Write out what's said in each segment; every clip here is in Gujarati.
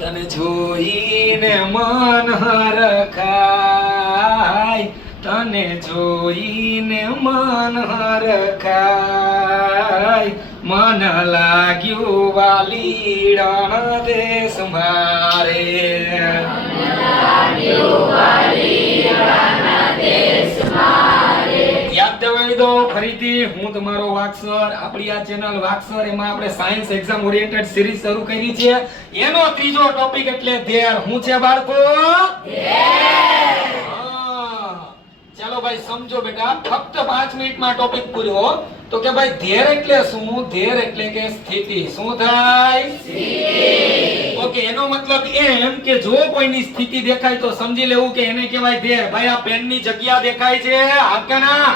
તને જોઈને મન હરખાય. તને જોઈને મન હરખાય. મન લાગ્યું વાલીડણ દેશ મારે. યાદ હું તમારો વાક્સર આપણી આ ચેનલ વાક્સર એમાં આપણે સાયન્સ એક્ઝામ ઓરિએન્ટેડ સિરીઝ શરૂ કરી છે. એનો ત્રીજો ટોપિક એટલે ધેર હું છે બાળકો? હા. ચાલો ભાઈ સમજો બેટા. ફક્ત પાંચ મિનિટમાં ટોપિક પૂરો તો કે ભાઈ ધેર એટલે શું? ધેર એટલે કે સ્થિતિ. શું થાય? ઓકે એનો મતલબ એમ કે જો કોઈની સ્થિતિ દેખાય તો સમજી લેવું કે એને કહેવાય ધેર. ભાઈ આ પેનની જગ્યા દેખાય છે. હા કે ના?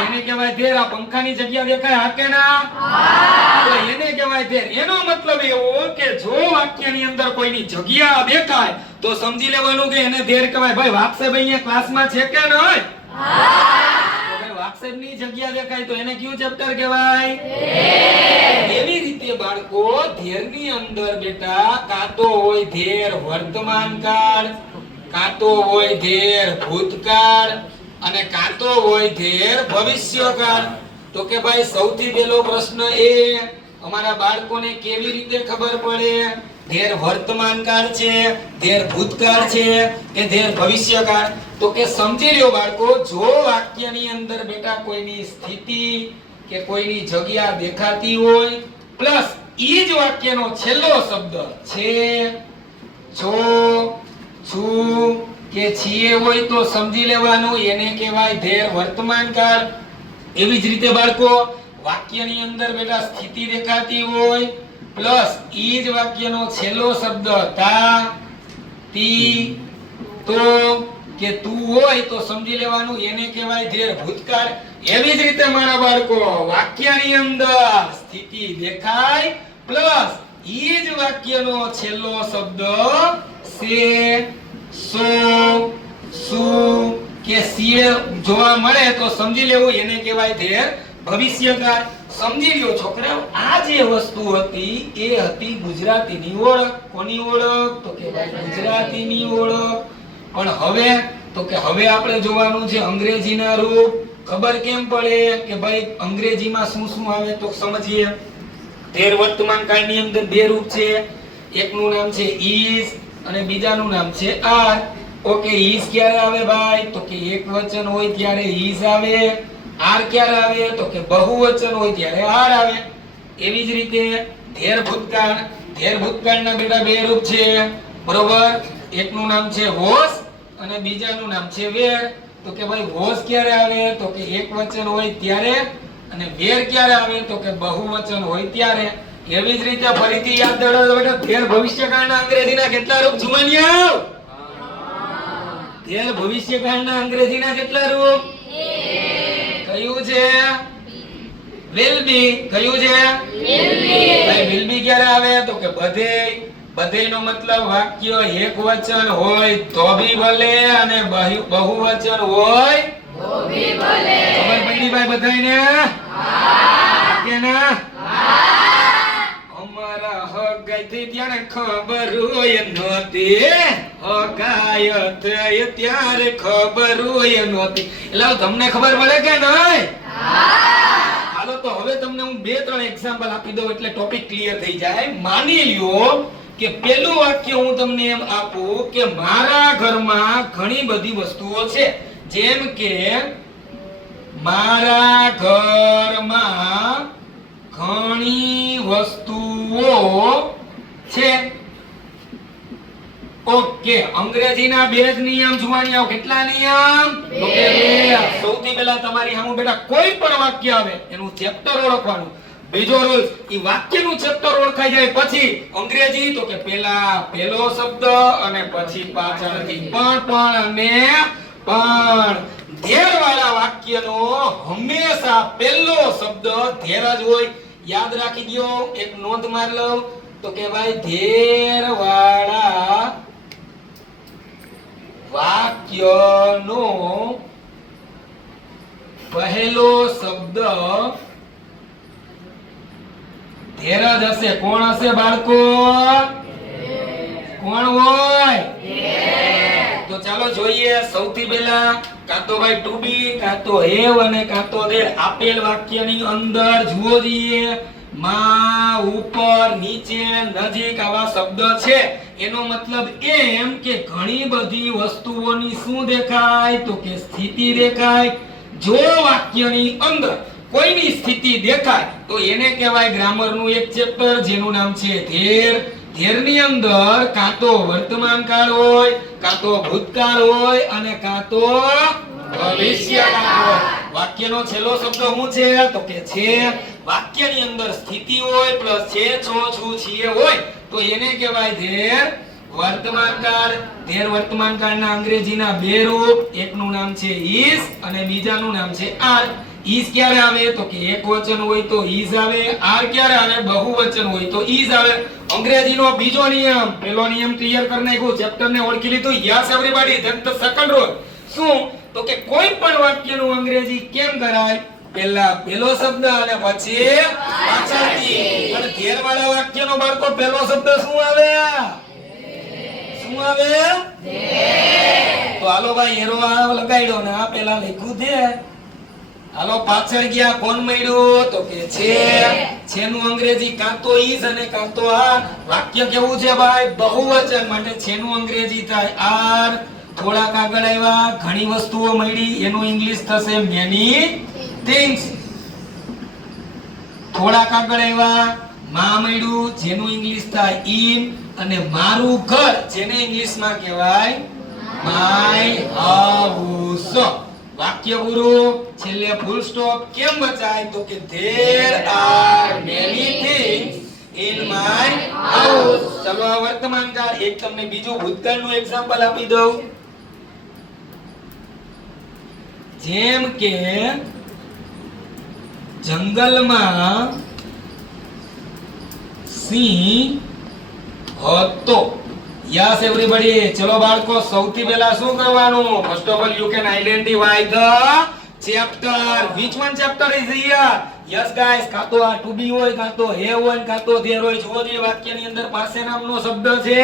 એને કહેવાય ધેર. આ પંખાની જગ્યા દેખાય? હા કે ના? એને કહેવાય ધેર. એનો મતલબ એવો કે જો વાક્યની અંદર કોઈની જગ્યા દેખાય તો સમજી લેવાનું કે એને ધેર કહેવાય. ભાઈ વાક્સેબ અહીંયા ક્લાસમાં છે કે નહીં? તો જગ્યા દેખાય તો એને કયું ચેપ્ટર કહેવાય? એવી રીતે બાળકો ધેરની અંદર બેટા કાતો હોય ધેર વર્તમાન કાળ કાતો હોય ધેર ભૂતકાળ, અને કાતો હોય ધેર ભવિષ્યકાળ. તો કે ભાઈ, સૌથી પહેલો પ્રશ્ન એ, અમારા બાળકોને કેવી રીતે ખબર પડે? ધેર વર્તમાન કાળ છે ધેર ભૂતકાળ છે કે ધેર ભવિષ્યકાળ તો કે સમજી લ્યો બાળકો, જો વાક્યની અંદર બેટા કોઈની સ્થિતિ કે કોઈની જગ્યા દેખાતી હોય, પ્લસ ઈ જ વાક્યનો છેલ્લો શબ્દ છે, છો, છું, કે છીએ હોય તો સમજી લેવાનું, એને કહેવાય ધેર વર્તમાન કાળ. એવી જ રીતે બાળકો, વાક્યની અંદર બેટા સ્થિતિ દેખાતી હોય પ્લસ ઈ જ વાક્યનો છેલ્લો શબ્દ તા, તી, તો કે તું હોય તો સમજી લેવાનું, એને કહેવાય ધેર ભૂતકાળ. એવી જ રીતે મારા બાળકો, વાક્યની અંદર સ્થિતિ દેખાય. પ્લસ ઈ જ વાક્યનો છેલ્લો શબ્દ સે, સો, સુ કે સીએ જોવા મળે તો સમજી લેવું, એને કહેવાય ધેર ભવિષ્યકાળ સમજી લ્યો છોકરાઓ, આ જે વસ્તુ હતી એ હતી ગુજરાતીની ઓળખ. કોની ઓળખ? તો કે ભાઈ ગુજરાતીની ઓળખ. પણ હવે, તો કે હવે આપણે જોવાનું છે અંગ્રેજીના રૂપ. ખબર કેમ પડે કે ભાઈ અંગ્રેજીમાં શું શું આવે તો સમજીએ. તેર વર્તમાન કાળની અંદર બે રૂપ છે. એકનું નામ છે is અને બીજાનું નામ છે આર. ઓકે is ક્યારે આવે ભાઈ? તો કે એક વચન હોય ત્યારે is આવે. Are ક્યારે આવે? તો કે બહુવચન હોય ત્યારે આર આવે. એવી જ રીતે ધેર ભૂતકાળ ધેર ભૂતકાળના બેટા બે રૂપ છે. બરોબર? એકનું નામ છે હોશ અને બીજાનું નામ છે વેર. તો કે ભાઈ હોશ ક્યારે આવે? તો કે એક વચન હોય ત્યારે અને વેર ક્યારે આવે? તો કે બહુવચન હોય ત્યારે. એવી જ રીતે ફરીથી યાદ દળો બેટા ધેર ભવિષ્યકાળના અંગ્રેજીના કેટલા રૂપ જુમાનિયા? ધેર ભવિષ્યકાળના અંગ્રેજીના કેટલા રૂપ? કયું છે? વિલ બી કયું છે? ભાઈ બી ક્યારે આવે? તો કે બધે, બધેનો મતલબ વાક્ય એક વચન હોય તો બી ભલે અને બહુ, બહુવચન હોય ખબર પડી ભાઈ બધાયને? કે ના અમારા હગાઈથી ત્યાં ખબર હોય નહોતી. ત્યારે ખબર હોય નહોતી. એટલે તમને ખબર પડે કે નહીં? હાલો, તો હવે તમને હું બે, ત્રણ એક્ઝામ્પલ આપી દઉં એટલે ટોપિક ક્લિયર થઈ જાય. માની લ્યો કે પેલું વાક્ય હું તમને એમ આપું કે મારા ઘરમાં ઘણી બધી વસ્તુઓ છે. જેમ કે, મારા ઘરમાં ઓકે અંગ્રેજીના બે જ નિયમ જોવાની આવ. કેટલા નિયમ? તો કે બે. સૌથી પહેલા તમારી સામે બેટા કોઈ પણ વાક્ય આવે એનું ચેપ્ટર ઓળખવાનું. બીજો રૂલ ઈ વાક્યનું ચેપ્ટર ઓળખાઈ જાય પછી અંગ્રેજી તો કે પેલા પેલો શબ્દ અને પછી પાછળથી પણ પણ અને પણ. ધેર વાળા વાક્યનો હંમેશા પહેલો શબ્દ ધેર જ હોય. યાદ રાખી દો એક નોંધ માર લો તો કે ભાઈ ધેર વાળા વાક્યનો પહેલો શબ્દ ધેર હશે કોણ હશે બાળકો? કોણ હોય? તો ચાલો જોઈએ સૌથી પહેલા કાં તો ભાઈ ટુ બી તો હેવ અને કાં તો ધેર આપેલ વાક્યની અંદર જુઓ જોઈએ. માં ઉપર, નીચે, નજીક આવા શબ્દ છે. એનો મતલબ એમ કે ઘણી બધી વસ્તુઓની શું દેખાય? તો કે સ્થિતિ દેખાય. જો વાક્યની અંદર કોઈની સ્થિતિ દેખાય, તો એને કહેવાય ગ્રામરનું એક ચેપ્ટર, જેનું નામ છે ધેર. ધેરની અંદર કાં તો વર્તમાન કાળ હોય, કાં તો ભૂતકાળ હોય, અને કાં તો ભવિષ્યકાળ વાક્યનો છેલ્લો શબ્દ શું છે? તો કે છે વાક્યની અંદર સ્થિતિ હોય પ્લસ છે, છો, છું છીએ હોય, તો એને કહેવાય ધેર વર્તમાન કાળ ધેર વર્તમાન કાળના અંગ્રેજીના બે રૂપ, એકનું નામ છે is અને બીજાનું નામ છે are is ક્યારે આવે? તો કે એક વચન હોય તો is આવે are ક્યારે આવે? બહુવચન હોય તો is આવે. અંગ્રેજીનો બીજો નિયમ, પેલો નિયમ ક્લિયર કરી નાખ્યો ચેપ્ટર ને ઓળખી લીધું. Yes everybody then the second rule શું? તો કે કોઈ પણ વાક્યનું અંગ્રેજી કેમ કરાય પહેલા પેલો શબ્દ અને પછી પાછળથી. અને ઘેર વાળા વાક્યનો બાળકો પેલો શબ્દ શું આવે? શું આવે? તો હાલો ભાઈ હેરો આ લગાડ્યો ને આ પેલા લખ્યું છે. હાલો પાછળ ગયા કોણ મળ્યો તો કે છે છેનું અંગ્રેજી કાં તો ઈઝ અને કાં તો આ વાક્ય કેવું છે ભાઈ? બહુવચન માટે છેનું અંગ્રેજી થાય આર. થોડાક આગળ આવ્યા ઘણી વસ્તુઓ મળી એનું ઇંગ્લિશ થશે many things થોડાક આગળ આવ્યા. માં જેનું ઇંગ્લિશ થાય ઇન અને મારું ઘર, જેને ઇંગ્લિશમાં કહેવાય માય હાઉસ વાક્ય પૂરું છેલ્લે ફૂલ સ્ટોપ કેમ બચાય? તો કે there are many things in my house ચલો, આ વર્તમાન કાળ. એક તમને બીજું ભૂતકાળનું એક્ઝામ્પલ આપી દઉં. જેમ કે જંગલમાં સિંહ હતો. યસ એવરીબડી ચલો બાળકો, સૌથી પહેલા શું કરવાનું? First of all you can identify the chapter which one chapter is here yes guys કા તો આ ટુ બી હોય, કા તો હે હોય, કા તો ધેર હોય. જો જે વાક્યની અંદર પાસે નામનો શબ્દ છે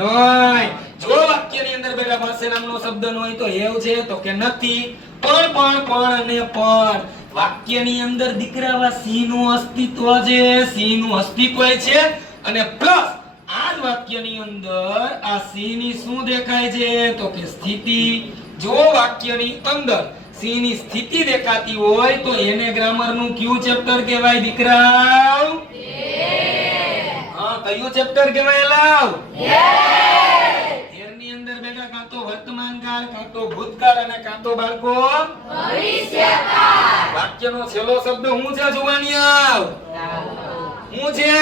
નહીં. જો વાક્યની અંદર બેટા પાસે નામનો શબ્દ ન હોય તો હેવ છે તો કે નથી. પણ પણ પણ અને પણ. વાક્યની અંદર દીકરાવા સિંહનું અસ્તિત્વ છે સિંહનું અસ્તિત્વ છે. અને પ્લસ આ વાક્યની અંદર આ સિંહની શું દેખાય છે? તો કે સ્થિતિ. જો વાક્યની અંદર સિંહની સ્થિતિ દેખાતી હોય તો એને ગ્રામરનું કયું ચેપ્ટર કહેવાય દીકરા? હા કયું ચેપ્ટર કહેવાય લાવ? તો ભૂતકાળ અને કાં તો બાળકો વાક્યનો છેલ્લો શબ્દ હું છે જુવાનિયાવ હું છે?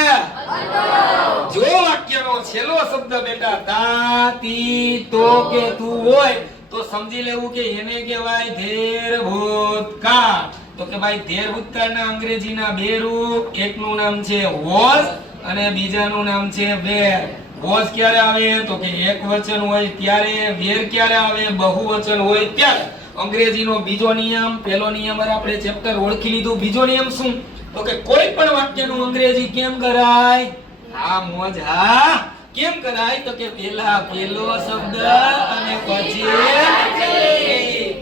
જો વાક્યનો છેલ્લો શબ્દ બેટા તાતી તો કે તું હોય તો સમજી લેવું કે એને કહેવાય ધેર ભૂતકાળ. તો કે ભાઈ ધેર ભૂતકાળના અંગ્રેજીના બે રૂપ એકનું નામ છે વોઝ અને બીજાનું નામ છે were was ક્યારે આવે? તો કે એક વચન હોય ત્યારે વેર ક્યારે આવે? બહુવચન હોય ત્યારે. અંગ્રેજીનો બીજો નિયમ પહેલો નિયમ આપણે ચેપ્ટર ઓળખી લીધું. બીજો નિયમ શું? તો કે કોઈ પણ વાક્યનું અંગ્રેજી કેમ કરાય? હા મોજ હા. કેમ કરાય? તો કે પેલા પેલો શબ્દ અને પછી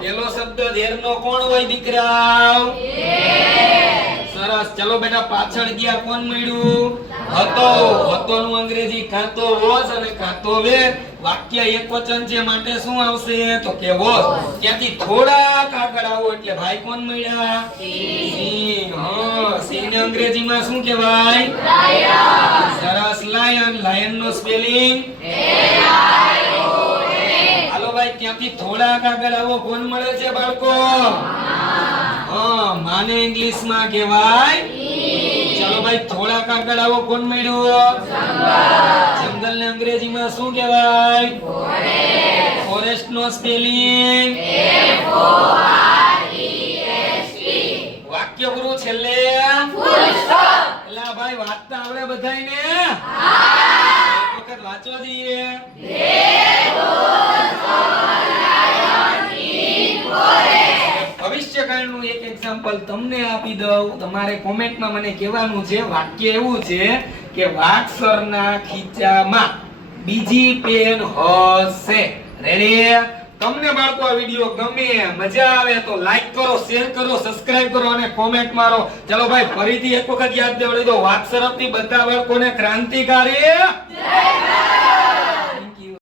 પેલો શબ્દ ધેરનો કોણ હોય દીકરા સરસ ચલો બેટા, પાછળ ગયા, કોણ મળ્યું? હતો હતો નું અંગ્રેજી કાં વોઝ અને કાં વે. વાક્ય એક છે, માટે શું આવશે? તો કે વોઝ ત્યાંથી થોડાક આગળ આવો, એટલે ભાઈ કોણ મળ્યા? સિંહ. હા સિંહ ને અંગ્રેજીમાં શું કહેવાય? સરસ લાયન. લાયન નો સ્પેલિંગ હાલો ભાઈ, ત્યાંથી થોડાક આગળ આવો, કોણ મળે છે બાળકો? હા માને ઇંગ્લિશમાં કહેવાય ચાલો ભાઈ થોડા આગળ આવો કોણ મળ્યું જંગલ ને અંગ્રેજી માં શું કહેવાય? ફોરેસ્ટ. નો સ્પેલિંગ. વાક્ય ગુરુ છેલ્લે. એટલે ભાઈ વાંચતા આવડે બધાયને. એક વખત વાંચવા દઈએ ભવિષ્યકાળનું એક એક્ઝામ્પલ તમને આપી દઉં. તમારે કોમેન્ટમાં મને કહેવાનું છે, વાક્ય એવું છે કે વાક્સરના ખીચામાં બીજી પેન હશે. રેડી તમને બાળકો આ વીડિયો ગમે, મજા આવે તો લાઈક કરો શેર કરો સબસ્ક્રાઇબ કરો અને કોમેન્ટ મારો. ચલો ભાઈ, ફરીથી એક વખત યાદ દેવડી દો. ની બધા બાળકોને ક્રાંતિકારી.